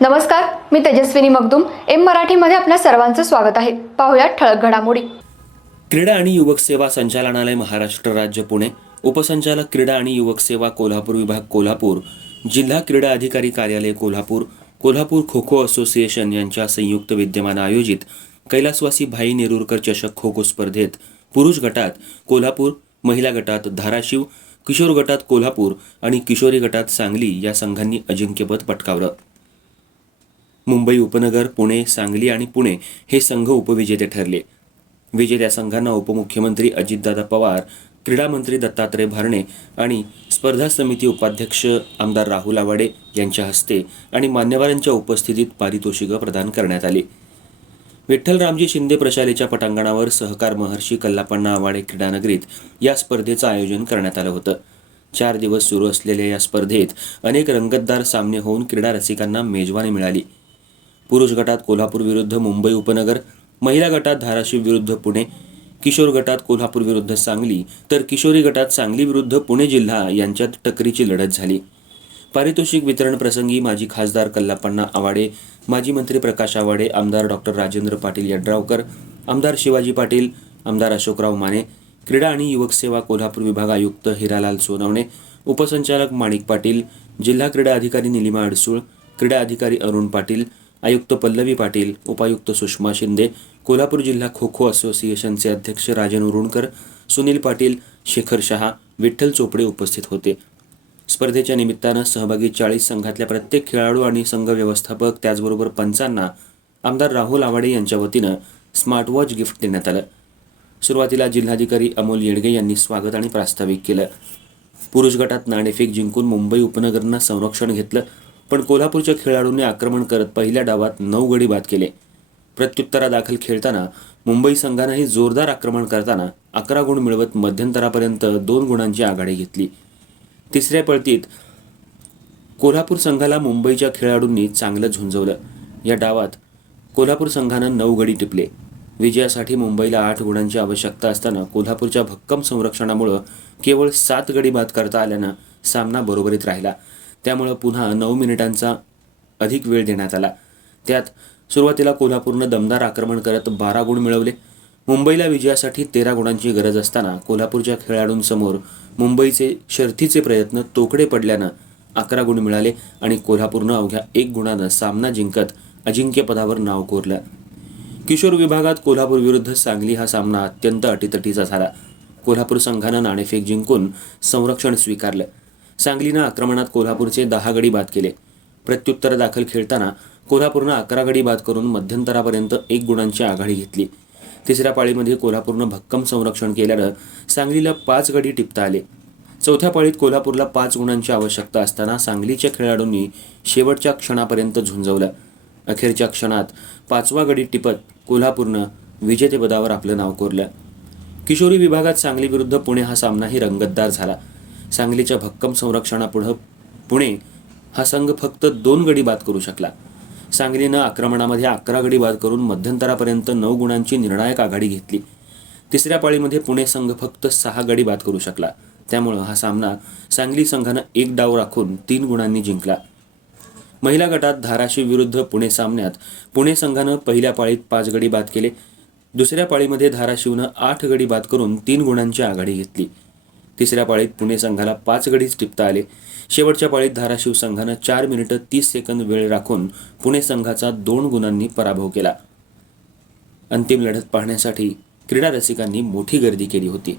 नमस्कार मी तेजस्विनी मगदुम. एम मराठीमध्ये आपल्या सर्वांचं स्वागत आहे. पाहुयात ठळक घडामोडी. क्रीडा आणि युवक सेवा संचालनालय महाराष्ट्र राज्य पुणे उपसंचालक क्रीडा आणि युवक सेवा कोल्हापूर विभाग कोल्हापूर जिल्हा क्रीडा अधिकारी कार्यालय कोल्हापूर कोल्हापूर खो खो असोसिएशन यांच्या संयुक्त विद्यमान आयोजित कैलासवासी भाई नेरुरकर चषक खो खो स्पर्धेत पुरुष गटात कोल्हापूर महिला गटात धाराशिव किशोर गटात कोल्हापूर आणि किशोरी गटात सांगली या संघांनी अजिंक्यपद पटकावलं. मुंबई उपनगर पुणे सांगली आणि पुणे हे संघ उपविजेते ठरले. विजेत्या संघांना उपमुख्यमंत्री अजितदादा पवार क्रीडा मंत्री दत्तात्रय भरणे आणि स्पर्धा समिती उपाध्यक्ष आमदार राहुल आवाडे यांच्या हस्ते आणि मान्यवरांच्या उपस्थितीत पारितोषिकं प्रदान करण्यात आली. विठ्ठलरामजी शिंदे प्रशालेच्या पटांगणावर सहकार महर्षी कल्लापण्णा आवाडे क्रीडानगरीत या स्पर्धेचं आयोजन करण्यात आलं होतं. चार दिवस सुरू असलेल्या या स्पर्धेत अनेक रंगतदार सामने होऊन क्रीडा रसिकांना मेजवानी मिळाली. पुरुष गटात कोल्हापूर विरुद्ध मुंबई उपनगर महिला गटात धाराशिव विरुद्ध पुणे किशोर गटात कोल्हापूर विरुद्ध सांगली तर किशोरी गटात सांगली विरुद्ध पुणे जिल्हा यांच्यात टकरीची लढत झाली. पारितोषिक वितरण प्रसंगी माजी खासदार कल्लापण्णा आवाडे माजी मंत्री प्रकाश आवाडे आमदार डॉक्टर राजेंद्र पाटील यड्रावकर आमदार शिवाजी पाटील आमदार अशोकराव माने क्रीडा आणि युवक सेवा कोल्हापूर विभाग आयुक्त हिरालाल सोनवणे उपसंचालक माणिक पाटील जिल्हा क्रीडा अधिकारी निलिमा अडसूळ क्रीडा अधिकारी अरुण पाटील आयुक्त पल्लवी पाटील उपायुक्त सुषमा शिंदे कोल्हापूर जिल्हा खो खो असोसिएशनचे अध्यक्ष राजन उरुणकर सुनील पाटील शेखर शहा विठ्ठल चोपडे उपस्थित होते. स्पर्धेच्या निमित्तानं सहभागी चाळीस संघातल्या प्रत्येक खेळाडू आणि संघ व्यवस्थापक त्याचबरोबर पंचांना आमदार राहुल आवाडे यांच्या वतीनं स्मार्टवॉच गिफ्ट देण्यात आलं. सुरुवातीला जिल्हाधिकारी अमोल येडगे यांनी स्वागत आणि प्रास्ताविक केलं. पुरुष गटात नाणेफेक जिंकून मुंबई उपनगरनं संरक्षण घेतलं. पण कोल्हापूरच्या खेळाडूंनी आक्रमण करत पहिल्या डावात नऊ गडी बाद केले. प्रत्युत्तरादाखल खेळताना मुंबई संघानंही जोरदार आक्रमण करताना अकरा गुण मिळवत मध्यंतरापर्यंत दोन गुणांची आघाडी घेतली. तिसऱ्या पळतीत कोल्हापूर संघाला मुंबईच्या खेळाडूंनी चांगलं झुंजवलं. या डावात कोल्हापूर संघानं नऊ गडी टिपले. विजयासाठी मुंबईला आठ गुणांची आवश्यकता असताना कोल्हापूरच्या भक्कम संरक्षणामुळं केवळ सात गडी बाद करता आल्यानं सामना बरोबरीत राहिला. त्यामुळं पुन्हा नऊ मिनिटांचा अधिक वेळ देण्यात आला. त्यात सुरुवातीला कोल्हापूरनं दमदार आक्रमण करत बारा गुण मिळवले. मुंबईला विजयासाठी तेरा गुणांची गरज असताना कोल्हापूरच्या खेळाडूंसमोर मुंबईचे शर्थीचे प्रयत्न तोकडे पडल्यानं अकरा गुण मिळाले आणि कोल्हापूरनं अवघ्या एक गुणानं सामना जिंकत अजिंक्यपदावर नाव कोरलं. किशोर विभागात कोल्हापूर विरुद्ध सांगली हा सामना अत्यंत अटीतटीचा झाला. कोल्हापूर संघानं नाणेफेक जिंकून संरक्षण स्वीकारलं. सांगलीनं आक्रमणात कोल्हापूरचे दहा गडी बाद केले. प्रत्युत्तर दाखल खेळताना कोल्हापूरनं अकरा गडी बाद करून मध्यंतरापर्यंत एक गुणांची आघाडी घेतली. तिसऱ्या पाळीमध्ये कोल्हापूरनं भक्कम संरक्षण केल्यानं सांगलीला पाच गडी टिपता आले. चौथ्या पाळीत कोल्हापूरला पाच गुणांची आवश्यकता असताना सांगलीच्या खेळाडूंनी शेवटच्या क्षणापर्यंत झुंजवलं. अखेरच्या क्षणात पाचवा गडी टिपत कोल्हापूरनं विजेतेपदावर आपलं नाव कोरलं. किशोरी विभागात सांगली विरुद्ध पुणे हा सामनाही रंगतदार झाला. सांगलीच्या भक्कम संरक्षणापुढं पुणे हा संघ फक्त दोन गडी बाद करू शकला. सांगलीनं आक्रमणामध्ये अकरा गडी बाद करून मध्यंतरापर्यंत नऊ गुणांची निर्णायक आघाडी घेतली. तिसऱ्या पाळीमध्ये पुणे संघ फक्त सहा गडी बाद करू शकला. त्यामुळं हा सामना सांगली संघानं एक डाव राखून तीन गुणांनी जिंकला. महिला गटात धाराशिव विरुद्ध पुणे सामन्यात पुणे संघानं पहिल्या पाळीत पाच गडी बाद केले. दुसऱ्या पाळीमध्ये धाराशिवनं आठ गडी बाद करून तीन गुणांची आघाडी घेतली. तिसऱ्या पाळीत पुणे संघाला पाच गडीच टिपता आले. शेवटच्या पाळीत धाराशिव संघानं चार मिनिटं तीस सेकंद वेळ राखून पुणे संघाचा दोन गुणांनी पराभव केला. अंतिम लढत पाहण्यासाठी क्रीडा रसिकांनी मोठी गर्दी केली होती.